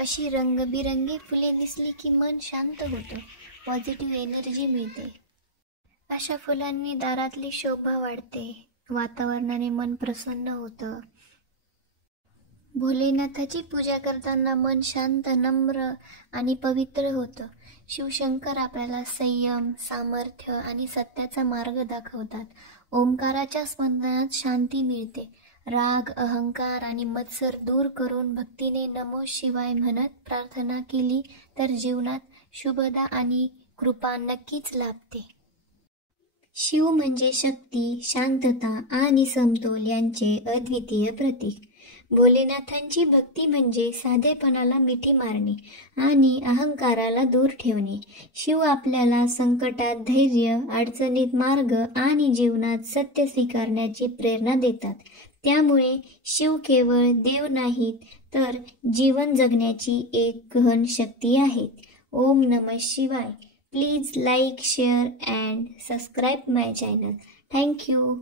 अशी रंगबिरंगी फुले दिसली की मन शांत होतं, पॉझिटिव्ह एनर्जी मिळते. अशा फुलांनी दारातली शोभा वाढते, वातावरणाने मन प्रसन्न होतं. भोलेनाथाची पूजा करताना मन शांत, नम्र आणि पवित्र होतं. शिवशंकर आपल्याला संयम, सामर्थ्य आणि सत्याचा मार्ग दाखवतात. ओंकाराच्या स्मरणात शांती मिळते. राग, अहंकार आणि मत्सर दूर करून भक्तीने नमो शिवाय म्हणत प्रार्थना केली तर जीवनात शुभदा आणि कृपा नक्कीच लाभते. शिव म्हणजे शक्ती, शांतता आणि समतोल यांचे अद्वितीय प्रतीक. भोलेनाथांची भक्ती म्हणजे साधेपणाला मिठी मारणे आणि अहंकाराला दूर ठेवणे. शिव आपल्याला संकटात धैर्य, अडचणीत मार्ग आणि जीवनात सत्य स्वीकारण्याची प्रेरणा देतात. त्यामुळे शिव केवळ देव नाहीत, तर जीवन जगण्याची एक गहन शक्ती आहेत. ओम नमः शिवाय. Please like, share and subscribe my channel. Thank you.